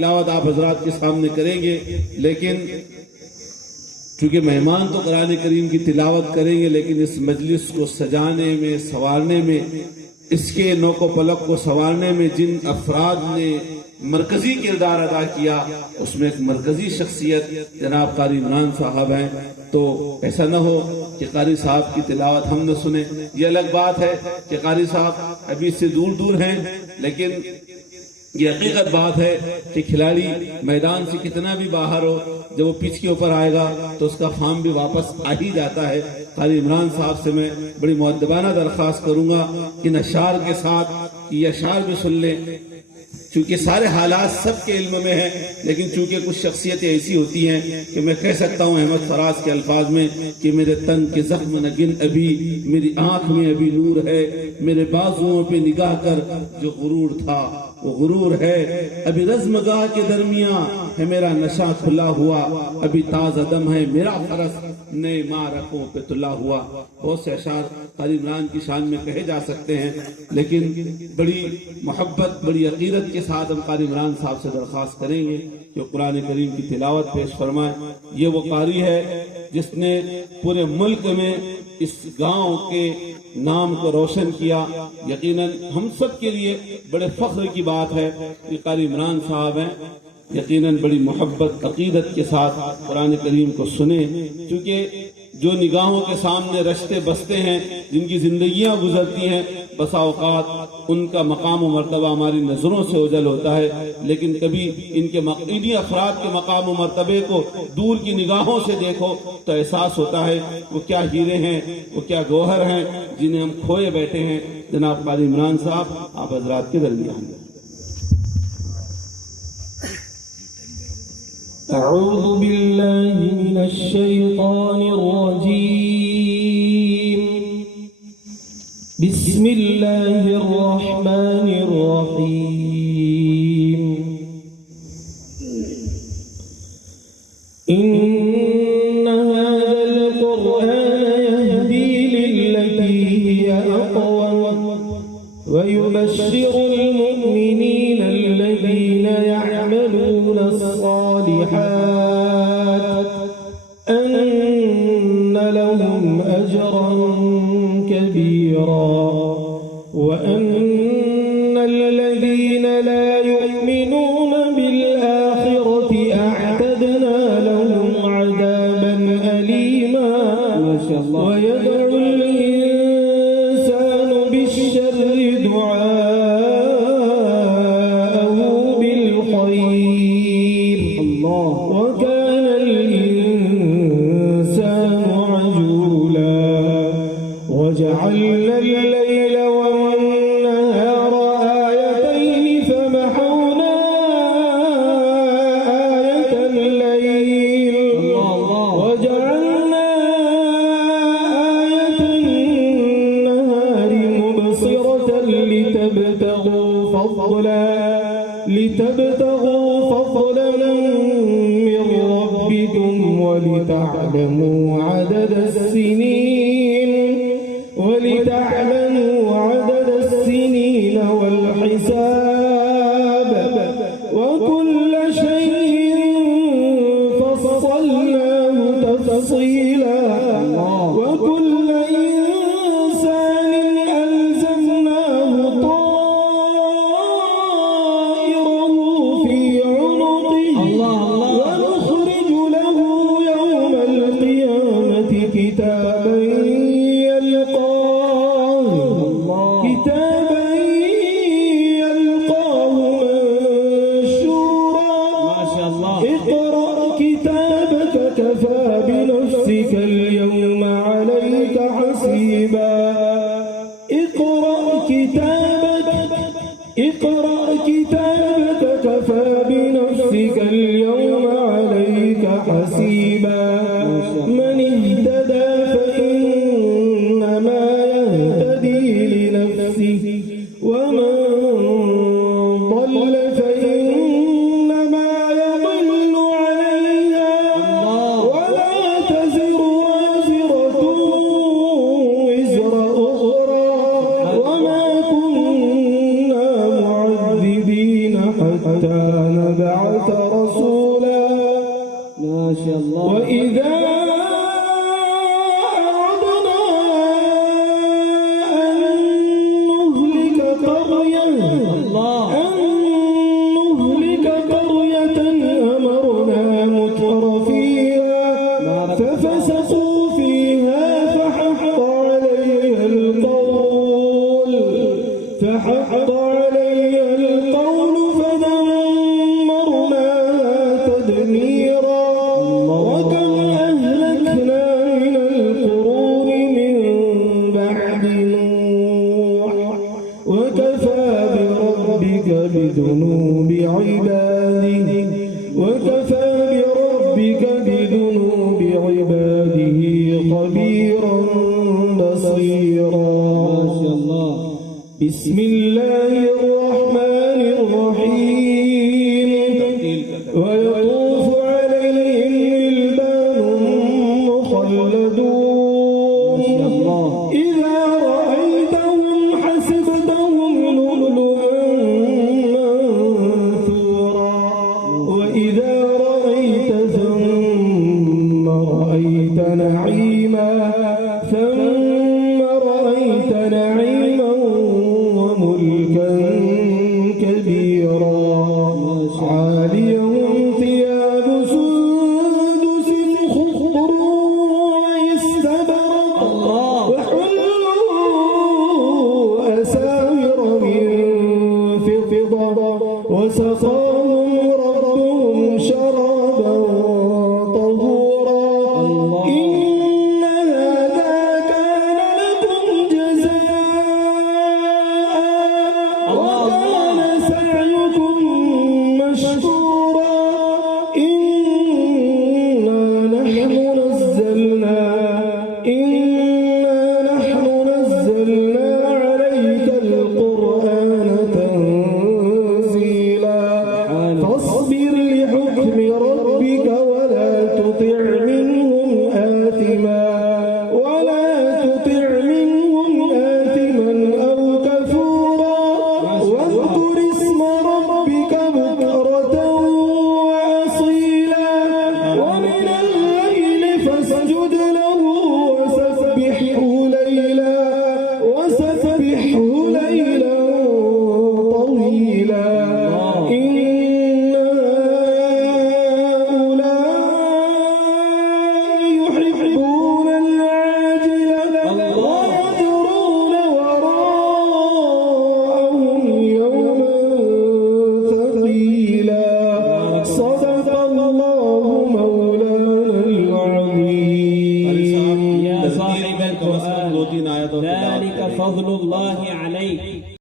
तिलावत आप हजरात के सामने करेंगे, लेकिन चूंकि मेहमान तो कुरान करीम की तिलावत करेंगे, लेकिन इस मजलिस को सजाने में, संवारने में, इसके नोको पलक को संवारने में जिन अफराद ने मरकजी किरदार अदा किया, उसमें एक मरकजी शख्सियत जनाब कारी इमरान साहब हैं। तो ऐसा न हो कि कारी साहब की तिलावत हम न सुने। ये अलग बात है कि कारी साहब अभी से दूर दूर हैं, लेकिन ये हकीकत बात है कि खिलाड़ी मैदान से कितना भी बाहर हो, जब वो पिच के ऊपर आएगा तो उसका फार्म भी वापस आ ही जाता है। कारी इमरान साहब से मैं बड़ी मुअद्दबाना दरख्वास्त करूंगा कि इन अशार के साथ ये अशार भी सुन लें, चूंकि सारे हालात सबके इल्म में हैं, लेकिन चूंकि कुछ शख्सियतें ऐसी होती हैं कि मैं कह सकता हूँ अहमद फराज के अल्फाज में कि मेरे तन के जख्म नगिन अभी, मेरी आंख में अभी नूर है, मेरे बाजुओं पे निगाह कर जो गुरूर था वो गुरूर है, अभी रज़्मगाह के दरमियां है मेरा नशा खुला हुआ, अभी ताज़ा दम है मेरा फरस नए मारकों पे तुला हुआ। बहुत से अशार कारी इमरान की शान में कहे जा सकते हैं, लेकिन बड़ी मोहब्बत, बड़ी अकीदत के साथ हम कारी इमरान साहब से दरख्वास्त करेंगे कि कुरान करीम की तिलावत पेश फरमाए। ये वो कारी है जिसने पूरे मुल्क में इस गांव के नाम को रोशन किया। यकीनन हम सब के लिए बड़े फख्र की बात है कि कारी इमरान साहब हैं, यकीनन बड़ी मोहब्बत अकीदत के साथ कुरान करीम को सुने, क्योंकि जो निगाहों के सामने रश्ते बसते हैं, जिनकी जिंदगियां गुजरती हैं, बसा औकात उनका मकाम और मर्तबा हमारी नजरों से ओझल होता है, लेकिन कभी इनके इन्हीं अफराद के मकाम और मर्तबे को दूर की निगाहों से देखो तो एहसास होता है वो क्या हीरे हैं, वो क्या गौहर हैं जिन्हें हम खोए बैठे हैं। जनाब कारी इमरान साहब आप हजरात के दरमियान। अऊज़ु बिल्लाहि मिनश शैतानिर रजीम। बिस्मिल्लाहिर रहमानिर रहीम। इन्ना हाज़ल क़ुरआन यहदी लिल्लती हिय अक़वम व युबश्शिरुल मुमिनीना अल्लज़ीना यअमलूना الصالحات أن لهم أجرا كبيرا وأن الذين لا يؤمنون بالآخرة أعتدنا لهم عذابا أليما ويدعو الإنسان بالشر دعاءه بالخير وكان الإنسان عجولا وجعلنا الليل والنهار آيتين فمحونا آية الليل وجعلنا آية النهار مبصرة لتبتغوا فضلا ولتعلموا عدد السنين والحساب وكل شيء فصلناه تفصيلا وكل إنسان ألزمناه طائره في عنقه ونخرج له يوم القيامة كتابا يلقاه منشورا اقرأ كتابك كفى بنفسك اليوم عليك حسيبا اقرأ كتابك كفى بنفسك اليوم عليك حسيبا من اهتدى فإنما يهتدي لنفسه ومن ضل فإنما يضل عليها ولا تزر وازرة وزر أخرى وما كنا معذبين حتى نبعث بعث رسولا ما شاء الله. وإذا أردنا أن نهلك قرية أمرنا متر فيها ففسقوا فيها فحق عليها القول فدمرناها تدميرا. وكم أهلكنا من القرون من بعد نوح وكفى بربك بذنوب عباده خبيرا بصيرا. ما شاء الله. بسم الله الرحمن الرحيم. ويطوف عليهم ولدان مخلدون إذا رأيتهم حسبتهم لؤلؤا منثورا وإذا رأيت ثم رأيت نعيما وملكا كبيرا. عاليهم ثياب سندس خضر واستبرق وحلوا أساور من فضة وسقاهم ربهم شرابا طهورا. إن هذا كان لكم جزاء وكان سعيكم مشكورا. إنا نحن نزلنا عليك القرآن تنزيلا. فاصبر لحكم ربك ولا تطع منهم آثما أو كفورا. واذكر اسم ربك بكرة وأصيلا. ومن الليل فاسجد له وسبحه ليلا طويلا. إن هؤلاء يحبون العاجلة ويذرون وراءهم يوما ثقيلا. صدق الله مولانا العظيم. يا صاحب القرآن दो तीन आयतों ذلك فضل الله عليك